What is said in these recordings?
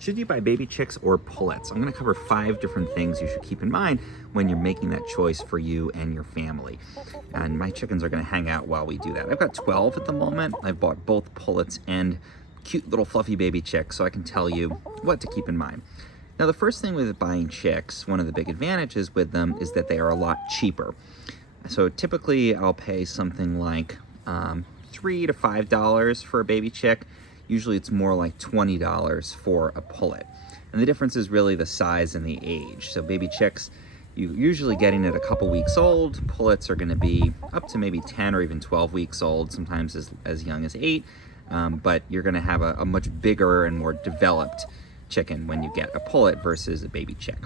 Should you buy baby chicks or pullets? I'm gonna cover 5 different things you should keep in mind when you're making that choice for you and your family. And my chickens are gonna hang out while we do that. I've got 12 at the moment. I've bought both pullets and cute little fluffy baby chicks, so I can tell you what to keep in mind. Now, the first thing with buying chicks, one of the big advantages with them is that they are a lot cheaper. So typically I'll pay something like $3 to $5 for a baby chick. Usually it's more like $20 for a pullet. And the difference is really the size and the age. So baby chicks, you're usually getting at a couple weeks old. Pullets are gonna be up to maybe 10 or even 12 weeks old, sometimes as young as 8. But you're gonna have a much bigger and more developed chicken when you get a pullet versus a baby chick.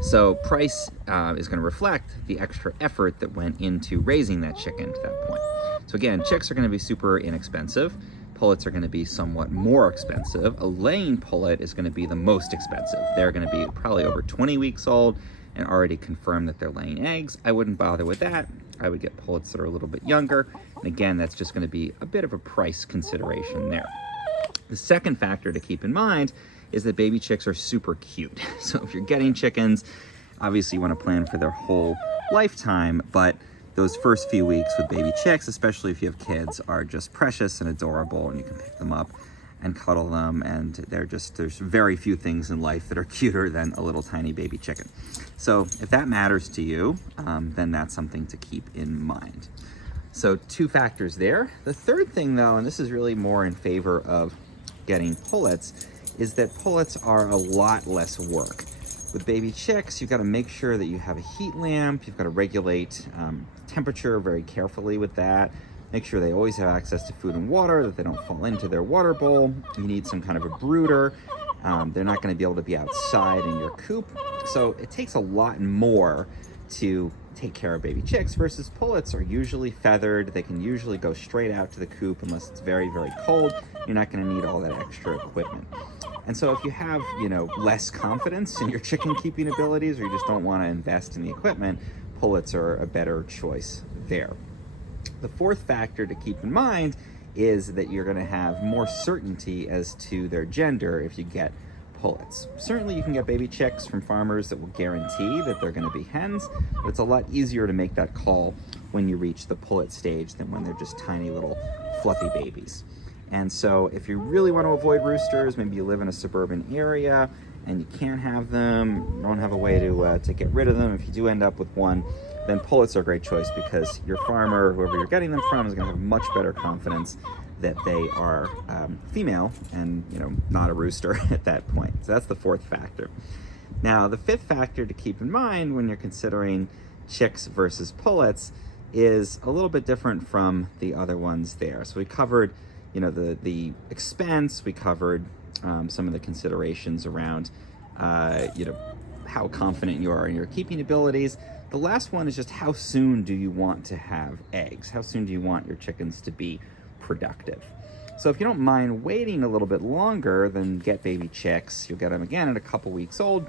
So price is going to reflect the extra effort that went into raising that chicken to that point. So again, chicks are going to be super inexpensive. Pullets are going to be somewhat more expensive. A laying pullet is going to be the most expensive. They're going to be probably over 20 weeks old and already confirmed that they're laying eggs. I wouldn't bother with that. I would get pullets that are a little bit younger. And again, that's just going to be a bit of a price consideration there. The second factor to keep in mind is that baby chicks are super cute. So if you're getting chickens, obviously you want to plan for their whole lifetime, but those first few weeks with baby chicks, especially if you have kids, are just precious and adorable, and you can pick them up and cuddle them, and there's very few things in life that are cuter than a little tiny baby chicken. So if that matters to you, then that's something to keep in mind. So 2 factors there. The third thing though, and this is really more in favor of getting pullets, is that pullets are a lot less work. With baby chicks, you've got to make sure that you have a heat lamp. You've got to regulate temperature very carefully with that. Make sure they always have access to food and water, that they don't fall into their water bowl. You need some kind of a brooder. They're not going to be able to be outside in your coop. So it takes a lot more to take care of baby chicks versus pullets are usually feathered. They can usually go straight out to the coop unless it's very, very cold. You're not going to need all that extra equipment. And so if you have, less confidence in your chicken keeping abilities, or you just don't want to invest in the equipment, pullets are a better choice there. The fourth factor to keep in mind is that you're going to have more certainty as to their gender if you get pullets. Certainly you can get baby chicks from farmers that will guarantee that they're going to be hens, but it's a lot easier to make that call when you reach the pullet stage than when they're just tiny little fluffy babies. And so if you really want to avoid roosters, maybe you live in a suburban area and you can't have them, you don't have a way to get rid of them. If you do end up with one, then pullets are a great choice because your farmer, whoever you're getting them from, is going to have much better confidence that they are female and not a rooster at that point. So that's the fourth factor. Now, the fifth factor to keep in mind when you're considering chicks versus pullets is a little bit different from the other ones there. So we covered the expense, we covered some of the considerations around, how confident you are in your keeping abilities. The last one is just how soon do you want to have eggs? How soon do you want your chickens to be productive? So if you don't mind waiting a little bit longer, then get baby chicks. You'll get them again at a couple weeks old,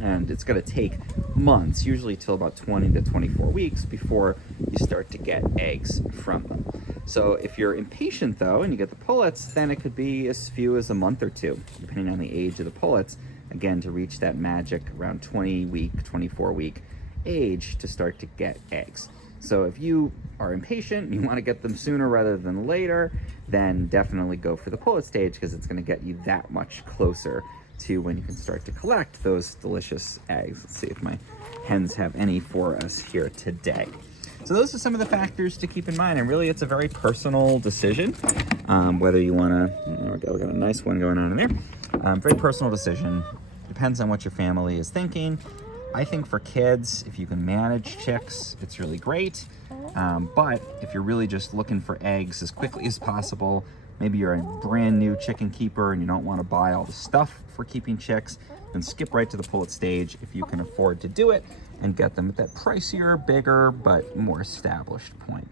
and it's going to take months, usually till about 20 to 24 weeks before you start to get eggs from them. So if you're impatient though, and you get the pullets, then it could be as few as a month or 2, depending on the age of the pullets, again, to reach that magic around 24 week age to start to get eggs. So if you are impatient and you want to get them sooner rather than later, then definitely go for the pullet stage because it's going to get you that much closer to when you can start to collect those delicious eggs. Let's see if my hens have any for us here today. So those are some of the factors to keep in mind, and really it's a very personal decision, whether you want to, we got a nice one going on in there, very personal decision, depends on what your family is thinking. I think for kids, if you can manage chicks, it's really great, but if you're really just looking for eggs as quickly as possible, maybe you're a brand new chicken keeper and you don't want to buy all the stuff for keeping chicks, then skip right to the pullet stage if you can afford to do it and get them at that pricier, bigger, but more established point.